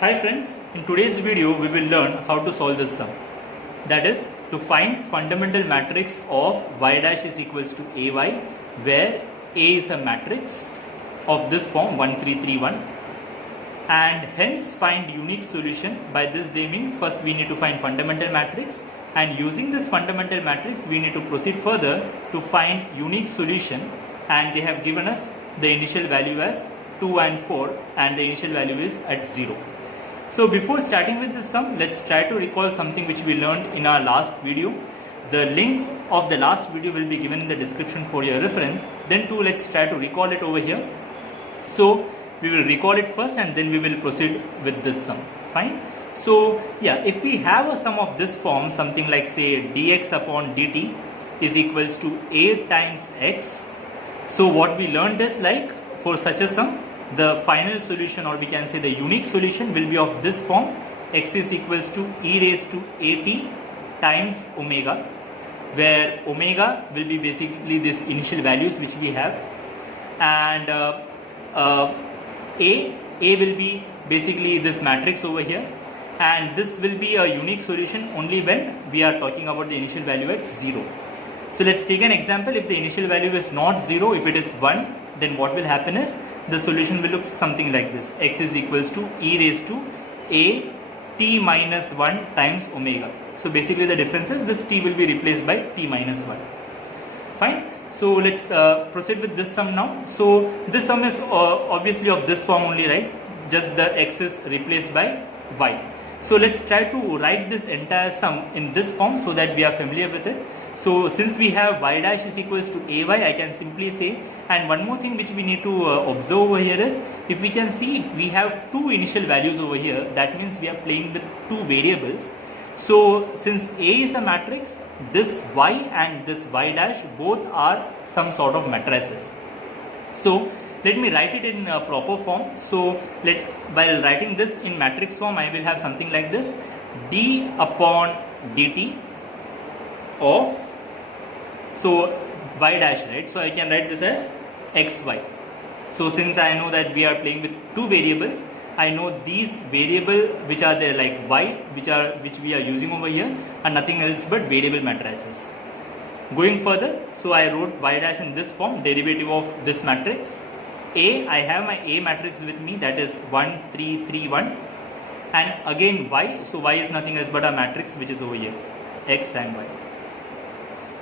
Hi friends, in today's video we will learn how to solve this sum. That is to find fundamental matrix of y dash is equals to ay, where A is a matrix of this form 1 3 3 1, and hence find unique solution. By this they mean first we need to find fundamental matrix, and using this fundamental matrix we need to proceed further to find unique solution, and they have given us the initial value as 2 and 4 and the initial value is at 0. So before starting with this sum, let's try to recall something which we learned in our last video. The link of the last video will be given in the description for your reference. Then too, let's try to recall it over here. So we will recall it first and then we will proceed with this sum. Fine. So yeah, if we have a sum of this form, something like say dx upon dt is equals to a times x. So what we learned is like for such a sum, the final solution, or we can say the unique solution, will be of this form: x is equals to e raised to at times omega, where omega will be basically these initial values which we have, and a will be basically this matrix over here, and this will be a unique solution only when we are talking about the initial value at 0. So let's take an example. If the initial value is not 0, if it is 1, then what will happen is the solution will look something like this: x is equals to e raised to a t minus 1 times omega. So basically the difference is this t will be replaced by t minus 1. Fine. So let's proceed with this sum now. So this sum is obviously of this form only, right? Just the x is replaced by y. So let's try to write this entire sum in this form so that we are familiar with it. So since we have y dash is equals to ay, I can simply say, and one more thing which we need to observe over here is, if we can see, we have two initial values over here. That means we are playing with two variables. So since A is a matrix, this y and this y dash both are some sort of matrices. So let me write it in proper form. So while writing this in matrix form, I will have something like this: d upon dt of, so y dash, right? So I can write this as xy. So since I know that we are playing with two variables, I know these variable which are there like y, which we are using over here, are nothing else but variable matrices. Going further, so I wrote y dash in this form, derivative of this matrix. I have my A matrix with me, that is 1 3 3 1, and again y. So y is nothing else but a matrix which is over here, x and y.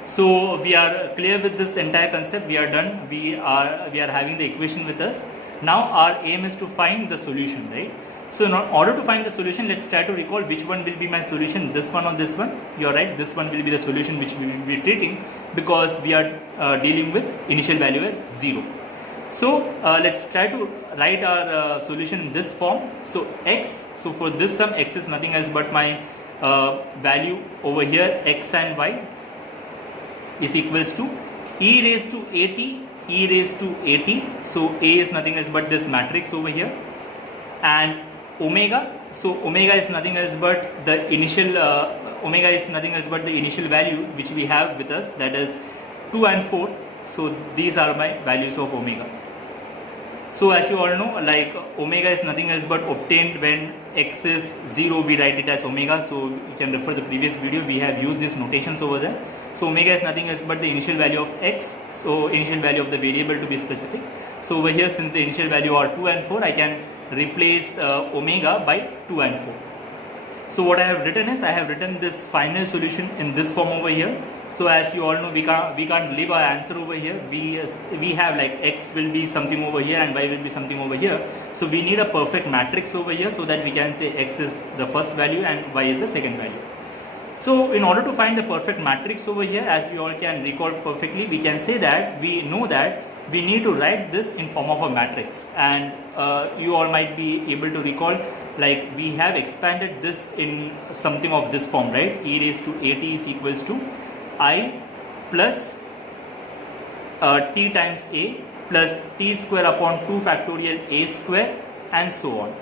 So we are clear with this entire concept. We are done. We are having the equation with us. Now our aim is to find the solution, right? So in order to find the solution, let's try to recall which one will be my solution, this one or this one. You're right, this one will be the solution which we will be treating, because we are dealing with initial value as 0. So let's try to write our solution in this form. So x, so for this sum, x is nothing else but my value over here, x and y, is equals to e raised to at. So a is nothing else but this matrix over here, and omega. So omega is nothing else but the initial value which we have with us, that is 2 and 4. So these are my values of omega. So as you all know, like omega is nothing else but obtained when x is 0, we write it as omega. So you can refer the previous video, we have used these notations over there. So omega is nothing else but the initial value of x, so initial value of the variable to be specific. So over here, since the initial value are 2 and 4, I can replace omega by 2 and 4. So what I have written is, I have written this final solution in this form over here. So as you all know, we can't leave our answer over here. We have like x will be something over here and y will be something over here. So we need a perfect matrix over here so that we can say x is the first value and y is the second value. So in order to find the perfect matrix over here, as we all can recall perfectly, we can say that we know that we need to write this in form of a matrix, and you all might be able to recall, like we have expanded this in something of this form, right? E raised to at is equals to I plus t times a plus t square upon 2 factorial a square, and so on.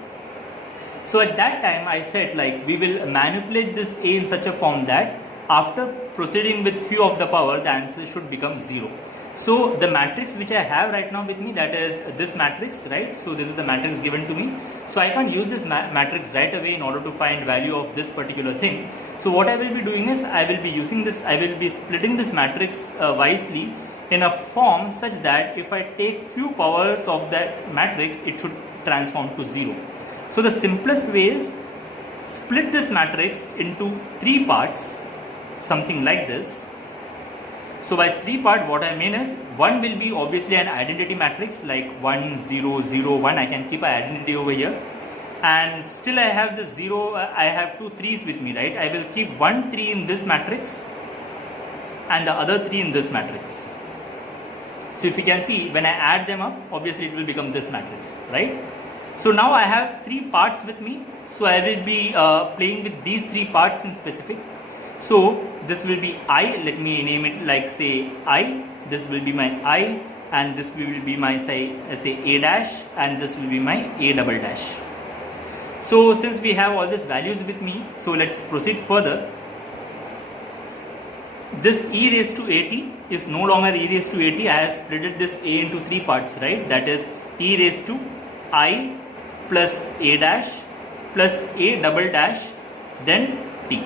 So at that time I said, like, we will manipulate this a in such a form that after proceeding with few of the power, the answer should become 0. So the matrix which I have right now with me, that is this matrix, right? So this is the matrix given to me. So I can't use this matrix right away in order to find value of this particular thing. So what I will be doing is I will be using this, I will be splitting this matrix wisely in a form such that if I take few powers of that matrix, it should transform to 0. So the simplest way is split this matrix into 3 parts, something like this. So by 3 part, what I mean is, one will be obviously an identity matrix like 1 0 0 1. I can keep an identity over here, and still I have the 0, I have 2 3s with me, right? I will keep 1 3 in this matrix and the other 3 in this matrix. So if you can see, when I add them up, obviously it will become this matrix, right? So now I have 3 parts with me, so I will be playing with these 3 parts in specific. So this will be I, let me name it like say I, this will be my I, and this will be my say A dash, and this will be my A double dash. So since we have all these values with me, so let's proceed further. This e raised to at is no longer e raised to at. I have split this a into 3 parts, right? That is e raised to I plus a dash plus a double dash then t.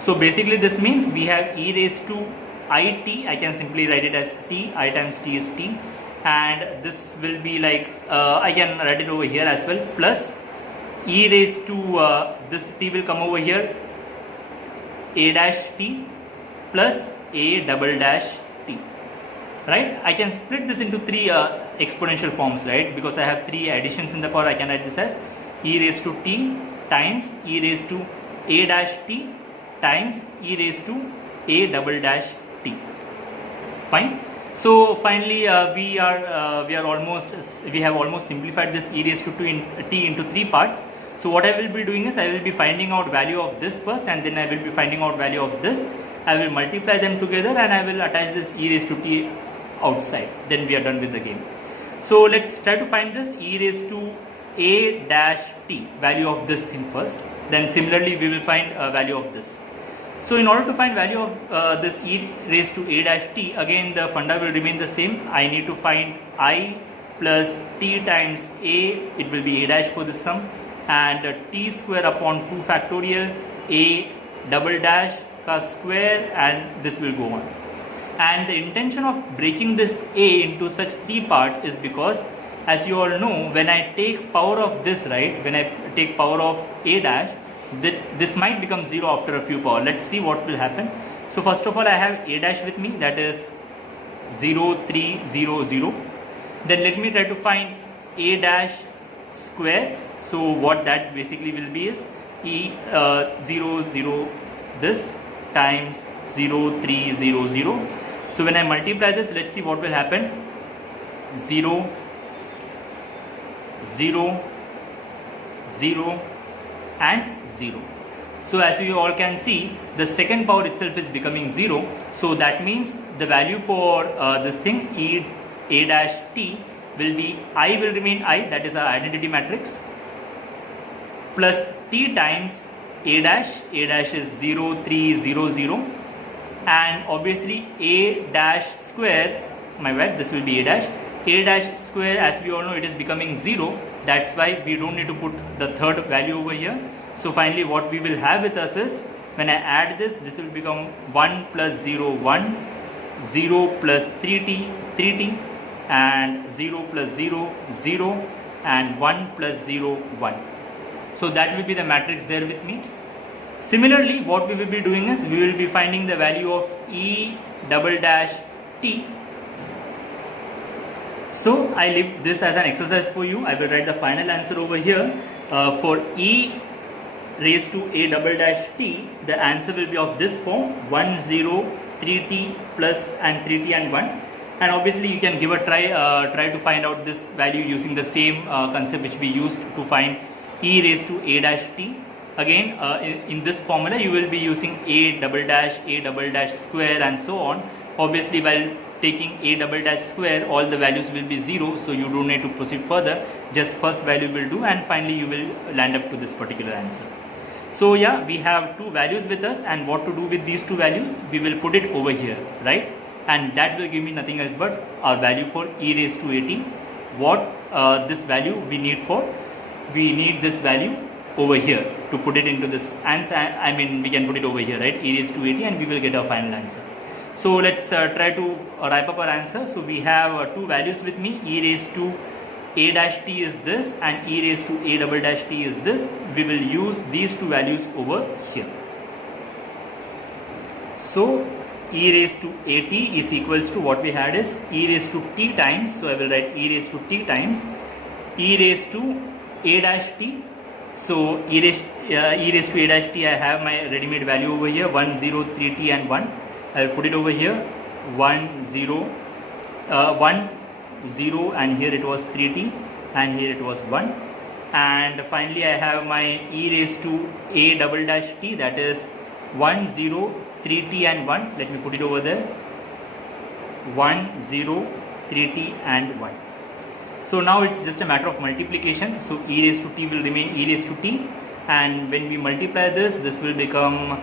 So basically this means we have e raised to it, I can simply write it as t, I times t is t, and this will be like, I can write it over here as well, plus e raised to, this t will come over here, a dash t plus a double dash t, right? I can split this into 3 exponential forms, right? Because I have 3 additions in the power, I can write this as e raised to t times e raised to a dash t times e raised to a double dash t. Fine. So finally we have almost simplified this e raised to t into 3 parts. So what I will be doing is I will be finding out value of this first, and then I will be finding out value of this. I will multiply them together and I will attach this e raised to t outside. Then we are done with the game. So let's try to find this e raised to a dash t, value of this thing first. Then similarly we will find a value of this. So in order to find value of this e raised to a dash t, again the funda will remain the same. I need to find I plus t times a, it will be a dash for this sum, and t square upon 2 factorial a double dash ka square, and this will go on. And the intention of breaking this a into such 3 parts is because, as you all know, when I take power of this, right, when I take power of a dash, this might become 0 after a few power. Let's see what will happen. So first of all, I have a dash with me, that is 0 3 0 0. Then let me try to find a dash square. So what that basically will be is e 0 0 this times 0 3 0 0. So when I multiply this, let's see what will happen. 0 0 0 and 0. So as you all can see, the second power itself is becoming 0. So that means the value for this thing e a dash t will be, I will remain I, that is our identity matrix, plus t times a dash is 0 3 0 0, and obviously a dash square, my bad, this will be a dash square, as we all know, it is becoming 0. That's why we don't need to put the third value over here. So finally what we will have with us is, when I add this will become 1 plus 0 1, 0 plus 3t, and 0 plus 0 0, and 1 plus 0 1. So that will be the matrix there with me. Similarly, what we will be doing is, we will be finding the value of e double dash t. So I leave this as an exercise for you. I will write the final answer over here. For e raised to a double dash t, the answer will be of this form: 1 0 3t plus and 3t and 1. And obviously you can give a try to find out this value using the same concept which we used to find e raised to a dash t. Again, in this formula you will be using a double dash square and so on. Obviously while taking a double dash square, all the values will be 0, so you don't need to proceed further. Just first value will do, and finally you will land up to this particular answer. So yeah, we have 2 values with us, and what to do with these 2 values, we will put it over here, right? and that will give me nothing else but our value for e raised to 80. What this value we need this value over here to put it into this answer. I mean, we can put it over here, right? E raised to 80, and we will get our final answer. So let's try to wrap up our answer. So we have two values with me. E raised to a dash t is this, and e raised to a double dash t is this. We will use these two values over here. So e raised to at is equals to what we had is e raised to t times. So I will write e raised to t times e raised to a dash t. So e raised to a dash t, I have my ready-made value over here, 1, 0, 3 t and 1. I will put it over here, 1, 0, 1, 0, and here it was 3t, and here it was 1. And finally I have my e raised to a double dash t, that is 1, 0, 3t and 1. Let me put it over there, 1, 0, 3t and 1. So now it's just a matter of multiplication. So e raised to t will remain e raised to t, and when we multiply this will become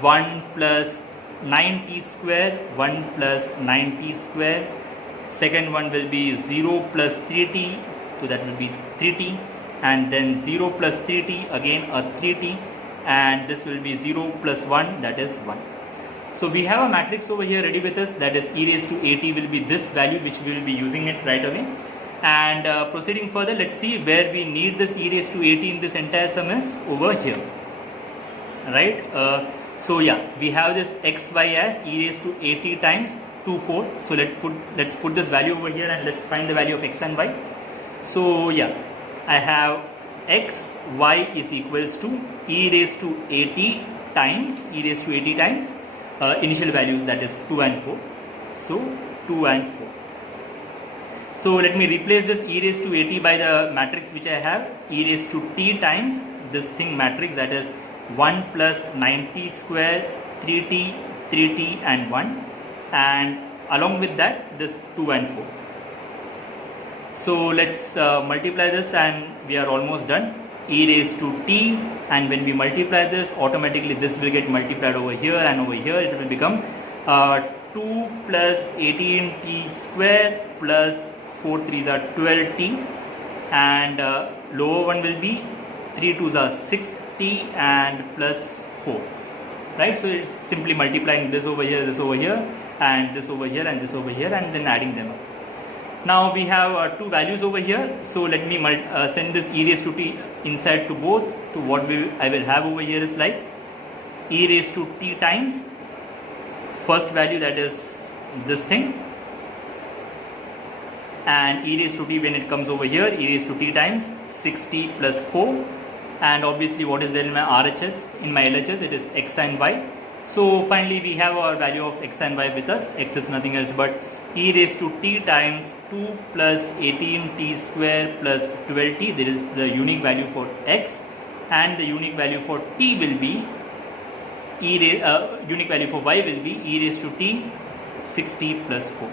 1 plus 9t square, 1 plus 9t square. Second one will be 0 plus 3t, so that will be 3t, and then 0 plus 3t, again a 3t, and this will be 0 plus 1, that is 1. So we have a matrix over here ready with us, that is e raised to at will be this value, which we will be using it right away. And proceeding further, let's see where we need this e raised to at in this entire sum is over here, right? So yeah, we have this xy as e raised to at times 2, 4. So let's put this value over here, and let's find the value of x and y. So yeah, I have x, y is equals to e raised to at times initial values, that is 2 and 4. So 2 and 4. So let me replace this e raised to at by the matrix which I have, e raised to t times this thing matrix, that is 1 plus 9t square, 3t, 3t and 1, and along with that this 2 and 4. So let's multiply this, and we are almost done. E raised to t, and when we multiply this, automatically this will get multiplied over here, and over here it will become 2 plus 18t square plus 4 3s are 12t, and lower one will be 3 2s are 6t and plus 4, right? So it's simply multiplying this over here, and this over here, and this over here, and then adding them up. Now we have two values over here, so let me send this e raised to t inside to both. So what I will have over here is like e raised to t times first value, that is this thing, and e raised to t when it comes over here, e raised to t times 6t plus 4, and obviously what is there in my RHS, in my LHS, it is x and y. So finally we have our value of x and y with us. X is nothing else but e raised to t times 2 plus 18t square plus 12t. There is the unique value for x, and the unique value for t will be unique value for y will be e raised to t 6t plus 4.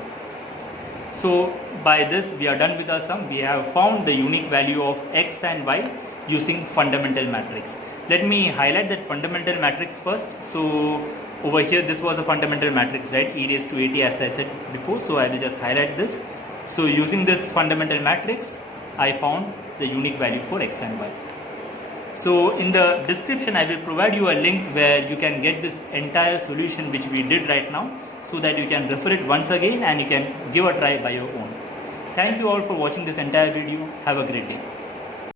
So by this we are done with our sum. We have found the unique value of x and y using fundamental matrix. Let me highlight that fundamental matrix first. So over here this was a fundamental matrix, right? E raised to at, as I said before. So I will just highlight this. So using this fundamental matrix, I found the unique value for x and y. So in the description I will provide you a link where you can get this entire solution which we did right now, so that you can refer it once again and you can give a try by your own. Thank you all for watching this entire video. Have a great day.